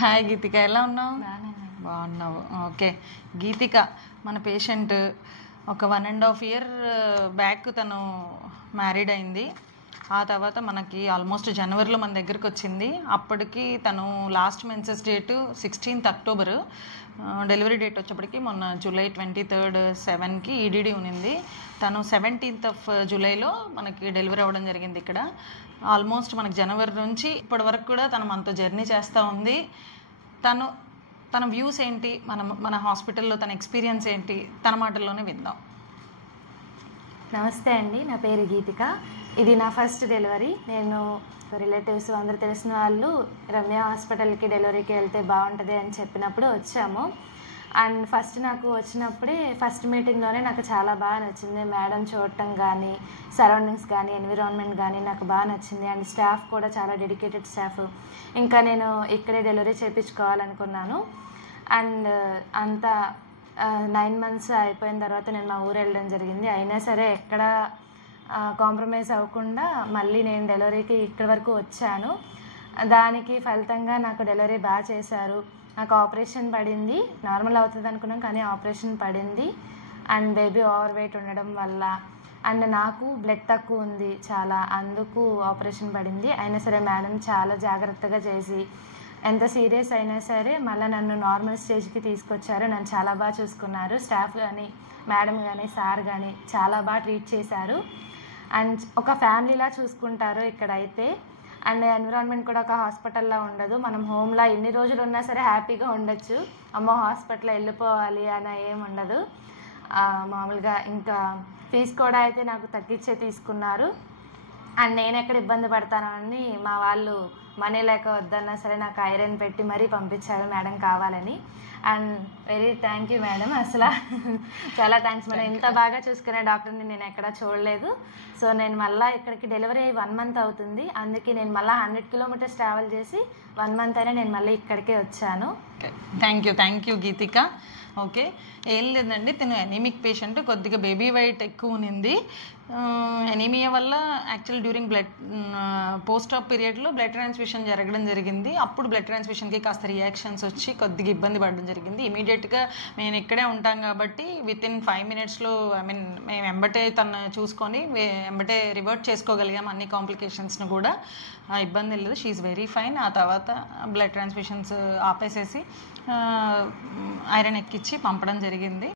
Hi గీతిక, ఎలా ఉన్నావు? బాగున్నావు. ఓకే గీతిక, మన పేషెంట్ ఒక 1.5 year బ్యాక్ తను మ్యారీడ్ అయింది. ఆ తర్వాత మనకి ఆల్మోస్ట్ జనవరిలో మన దగ్గరికి వచ్చింది. అప్పటికి తను last menses date 16th October, delivery date వచ్చేప్పటికి మొన్న July 23rd 7కి ఈడీడీ ఉన్నింది. తను 17th Julyలో మనకి డెలివరీ అవ్వడం జరిగింది. ఇక్కడ ఆల్మోస్ట్ మనకి జనవరి నుంచి ఇప్పటి వరకు కూడా తను మనతో జర్నీ చేస్తూ ఉంది. తన వ్యూస్ ఏంటి, మన హాస్పిటల్లో తన ఎక్స్పీరియన్స్ ఏంటి, తన మాటల్లోనే విందాం. నమస్తే అండి, నా పేరు గీతిక. ఇది నా ఫస్ట్ డెలివరీ. నేను రిలేటివ్స్ అందరూ తెలిసిన వాళ్ళు రమ్య హాస్పిటల్కి డెలివరీకి వెళ్తే బాగుంటుంది అని చెప్పినప్పుడు వచ్చాము. అండ్ ఫస్ట్ నాకు వచ్చినప్పుడే ఫస్ట్ మీటింగ్లోనే నాకు చాలా బాగా నచ్చింది. మేడం చూడటం కానీ, సరౌండింగ్స్ కానీ, ఎన్విరాన్మెంట్ కానీ నాకు బాగా నచ్చింది. అండ్ స్టాఫ్ కూడా చాలా డెడికేటెడ్ స్టాఫ్. ఇంకా నేను ఇక్కడే డెలివరీ చేయించుకోవాలనుకున్నాను. అండ్ అంతా 9 months అయిపోయిన తర్వాత నేను మా ఊరు వెళ్ళడం జరిగింది. అయినా సరే ఎక్కడ కాంప్రమైజ్ అవ్వకుండా మళ్ళీ నేను డెలివరీకి ఇక్కడి వరకు వచ్చాను. దానికి ఫలితంగా నాకు డెలివరీ బాగా చేశారు. నాకు ఆపరేషన్ పడింది. నార్మల్ అవుతుంది అనుకున్నాం, కానీ ఆపరేషన్ పడింది. అండ్ బేబీ ఓవర్ వెయిట్ ఉండడం వల్ల అండ్ నాకు బ్లడ్ తక్కువ ఉంది చాలా, అందుకు ఆపరేషన్ పడింది. అయినా సరే మేడం చాలా జాగ్రత్తగా చేసి ఎంత సీరియస్ అయినా సరే మళ్ళీ నన్ను నార్మల్ స్టేజ్కి తీసుకొచ్చారు. నన్ను చాలా బాగా చూసుకున్నారు. స్టాఫ్ కానీ, మేడం కానీ, సార్ కానీ చాలా బాగా ట్రీట్ చేశారు. అండ్ ఒక ఫ్యామిలీలా చూసుకుంటారు ఇక్కడైతే. అండ్ ఎన్విరాన్మెంట్ కూడా ఒక హాస్పిటల్లో ఉండదు. మనం హోమ్లో ఎన్ని రోజులు ఉన్నా సరే హ్యాపీగా ఉండొచ్చు. అమ్మో హాస్పిటల్లో వెళ్ళిపోవాలి అని ఏం ఉండదు. మామూలుగా ఇంకా ఫీజు కూడా అయితే నాకు తగ్గించే తీసుకున్నారు. అండ్ నేను ఎక్కడ ఇబ్బంది పడతాను అని మా వాళ్ళు మనీ లేక వద్దన్నా సరే నాకు ఐరన్ పెట్టి మరీ పంపించారు మేడం కావాలని. And very thank you madam, అసలు చాలా థ్యాంక్స్ మేడం. ఇంత బాగా చూసుకునే డాక్టర్ని నేను ఎక్కడా చూడలేదు. సో నేను మళ్ళీ ఇక్కడికి డెలివరీ అయ్యి 1 month అవుతుంది. అందుకే నేను మళ్ళీ 100 kilometers ట్రావెల్ చేసి 1 month అయినా నేను మళ్ళీ ఇక్కడికే వచ్చాను. Thank you Geethika. ఓకే, ఏం లేదండి, తను ఎనీమిక్ పేషెంట్, కొద్దిగా బేబీ వెయిట్ ఎక్కువ ఉన్నింది. ఎనీమియా వల్ల యాక్చువల్ డ్యూరింగ్ పోస్ట్ ఆప్ పీరియడ్లో బ్లడ్ ట్రాన్స్ఫ్యూషన్ జరగడం జరిగింది. అప్పుడు బ్లడ్ ట్రాన్స్ఫ్యూషన్కి కాస్త రియాక్షన్స్ వచ్చి కొద్దిగా ఇబ్బంది పడడం జరిగింది. ఇమీడియట్గా మేము ఇక్కడే ఉంటాం కాబట్టి వితిన్ 5 minutesలో మేము వెంబటే తను చూసుకొని వెంబటే రివర్ట్ చేసుకోగలిగాం అన్ని కాంప్లికేషన్స్ను కూడా. ఇబ్బంది లేదు, షీఈ్ వెరీ ఫైన్. ఆ తర్వాత బ్లడ్ ట్రాన్స్ఫ్యూషన్స్ ఆపేసేసి ఐరన్ ఎక్కించి పంపడం జరిగింది.